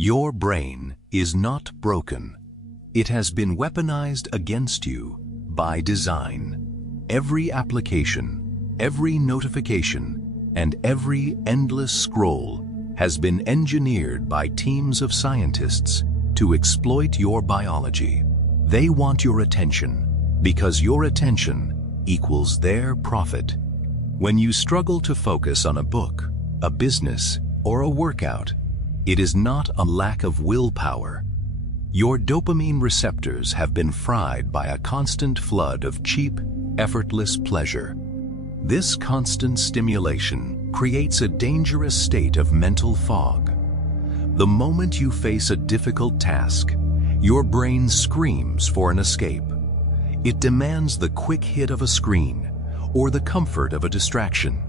Your brain is not broken. It has been weaponized against you by design. Every application, every notification, and every endless scroll has been engineered by teams of scientists to exploit your biology. They want your attention because your attention equals their profit. When you struggle to focus on a book, a business, or a workout, it is not a lack of willpower. Your dopamine receptors have been fried by a constant flood of cheap, effortless pleasure. This constant stimulation creates a dangerous state of mental fog. The moment you face a difficult task, your brain screams for an escape. It demands the quick hit of a screen or the comfort of a distraction.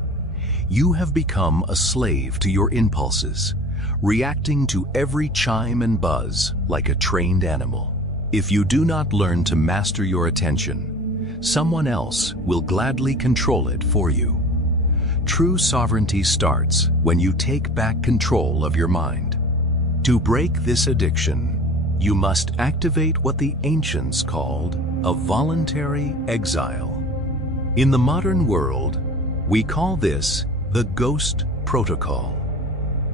You have become a slave to your impulses, reacting to every chime and buzz like a trained animal. If you do not learn to master your attention, someone else will gladly control it for you. True sovereignty starts when you take back control of your mind. To break this addiction, you must activate what the ancients called a voluntary exile. In the modern world, we call this the ghost protocol.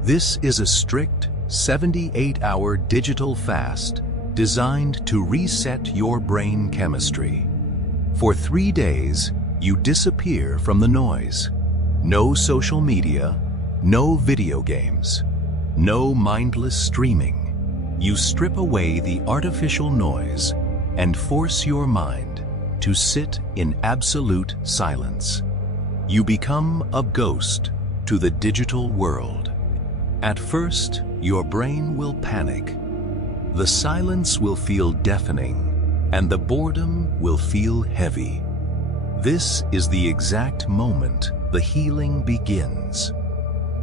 This is a strict 78-hour digital fast designed to reset your brain chemistry. For 3 days, you disappear from the noise. No social media, no video games, no mindless streaming. You strip away the artificial noise and force your mind to sit in absolute silence. You become a ghost to the digital world. At first, your brain will panic. The silence will feel deafening, and the boredom will feel heavy. This is the exact moment the healing begins.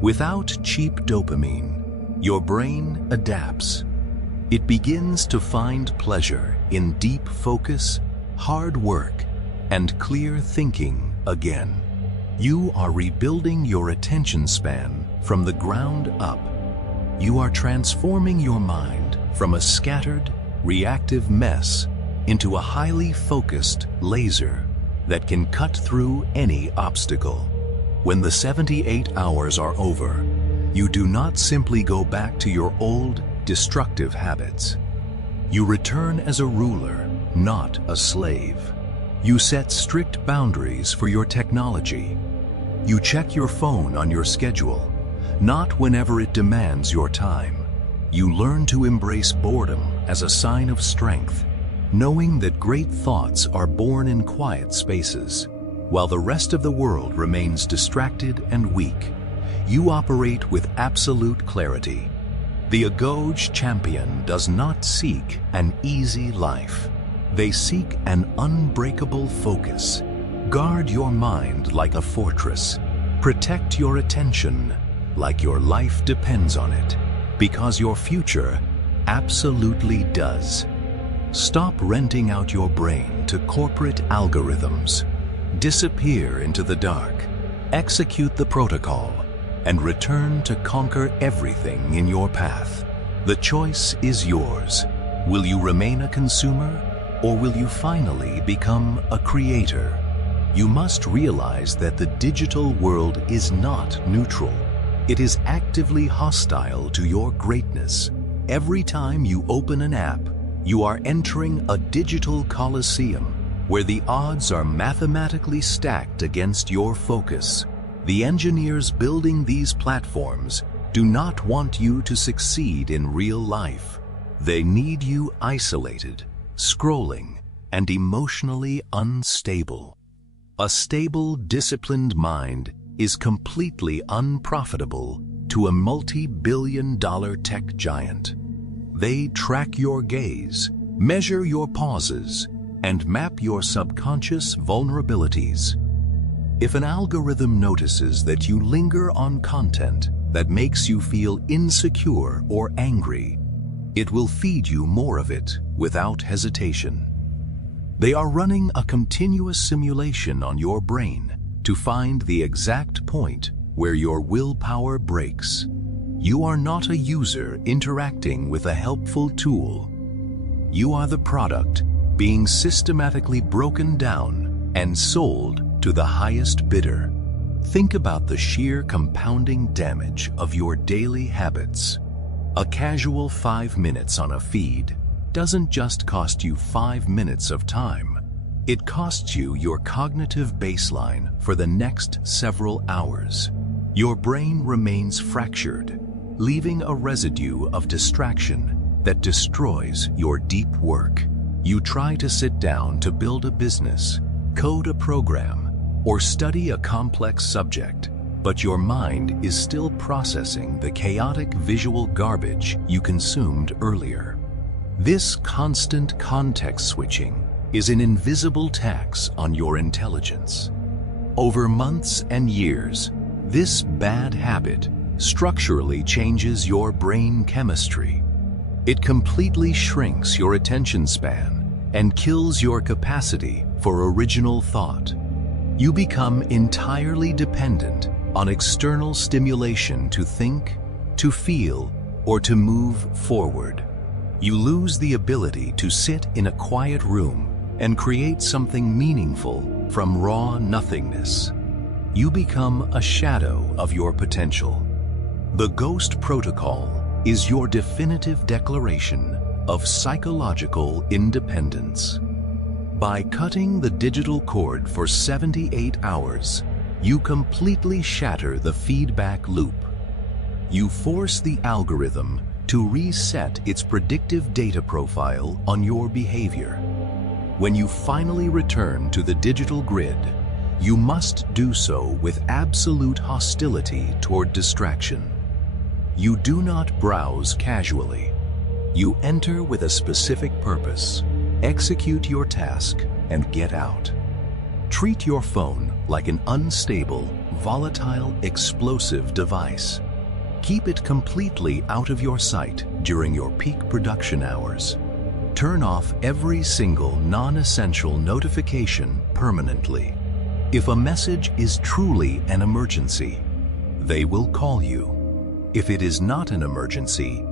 Without cheap dopamine, your brain adapts. It begins to find pleasure in deep focus, hard work, and clear thinking again. You are rebuilding your attention span from the ground up. You are transforming your mind from a scattered, reactive mess into a highly focused laser that can cut through any obstacle. When the 78 hours are over, you do not simply go back to your old, destructive habits. You return as a ruler, not a slave. You set strict boundaries for your technology. You check your phone on your schedule, not whenever it demands your time. You learn to embrace boredom as a sign of strength, knowing that great thoughts are born in quiet spaces. While the rest of the world remains distracted and weak, you operate with absolute clarity. The AGOGE champion does not seek an easy life. They seek an unbreakable focus. Guard your mind like a fortress. Protect your attention like your life depends on it, because your future absolutely does. Stop renting out your brain to corporate algorithms. Disappear into the dark. Execute the protocol and return to conquer everything in your path. The choice is yours. Will you remain a consumer, or will you finally become a creator? You must realize that the digital world is not neutral. It is actively hostile to your greatness. Every time you open an app, you are entering a digital coliseum where the odds are mathematically stacked against your focus. The engineers building these platforms do not want you to succeed in real life. They need you isolated, scrolling, and emotionally unstable. A stable, disciplined mind is completely unprofitable to a multi-billion-dollar tech giant. They track your gaze, measure your pauses, and map your subconscious vulnerabilities. If an algorithm notices that you linger on content that makes you feel insecure or angry, it will feed you more of it without hesitation. They are running a continuous simulation on your brain to find the exact point where your willpower breaks. You are not a user interacting with a helpful tool. You are the product being systematically broken down and sold to the highest bidder. Think about the sheer compounding damage of your daily habits. A casual 5 minutes on a feed doesn't just cost you 5 minutes of time. It costs you your cognitive baseline for the next several hours. Your brain remains fractured, leaving a residue of distraction that destroys your deep work. You try to sit down to build a business, code a program, or study a complex subject, but your mind is still processing the chaotic visual garbage you consumed earlier. This constant context switching is an invisible tax on your intelligence. Over months and years, this bad habit structurally changes your brain chemistry. It completely shrinks your attention span and kills your capacity for original thought. You become entirely dependent on external stimulation to think, to feel, or to move forward. You lose the ability to sit in a quiet room and create something meaningful from raw nothingness. You become a shadow of your potential. The GHOST protocol is your definitive declaration of psychological independence. By cutting the digital cord for 78 hours, you completely shatter the feedback loop. You force the algorithm to reset its predictive data profile on your behavior. When you finally return to the digital grid, you must do so with absolute hostility toward distraction. You do not browse casually. You enter with a specific purpose, execute your task, and get out. Treat your phone like an unstable, volatile, explosive device. Keep it completely out of your sight during your peak production hours. Turn off every single non-essential notification permanently. If a message is truly an emergency, they will call you. If it is not an emergency,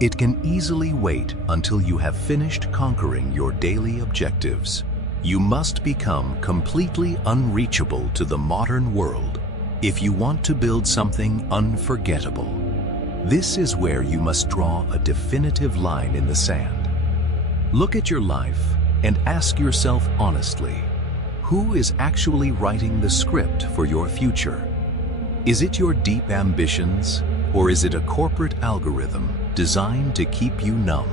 it can easily wait until you have finished conquering your daily objectives. You must become completely unreachable to the modern world if you want to build something unforgettable. This is where you must draw a definitive line in the sand. Look at your life and ask yourself honestly, who is actually writing the script for your future? Is it your deep ambitions, or is it a corporate algorithm designed to keep you numb?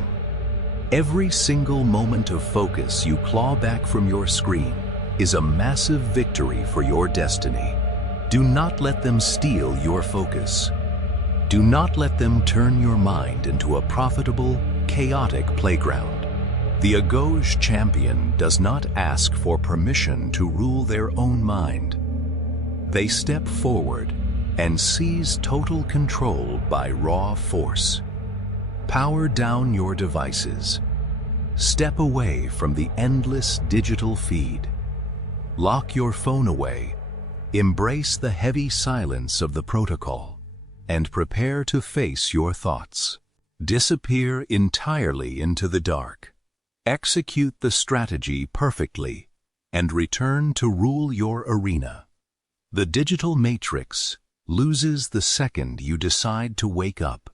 Every single moment of focus you claw back from your screen is a massive victory for your destiny. Do not let them steal your focus. Do not let them turn your mind into a profitable, chaotic playground. The AGOGE champion does not ask for permission to rule their own mind. They step forward and seize total control by raw force. Power down your devices. Step away from the endless digital feed. Lock your phone away. Embrace the heavy silence of the protocol and prepare to face your thoughts. Disappear entirely into the dark. Execute the strategy perfectly and return to rule your arena. The digital matrix loses the second you decide to wake up.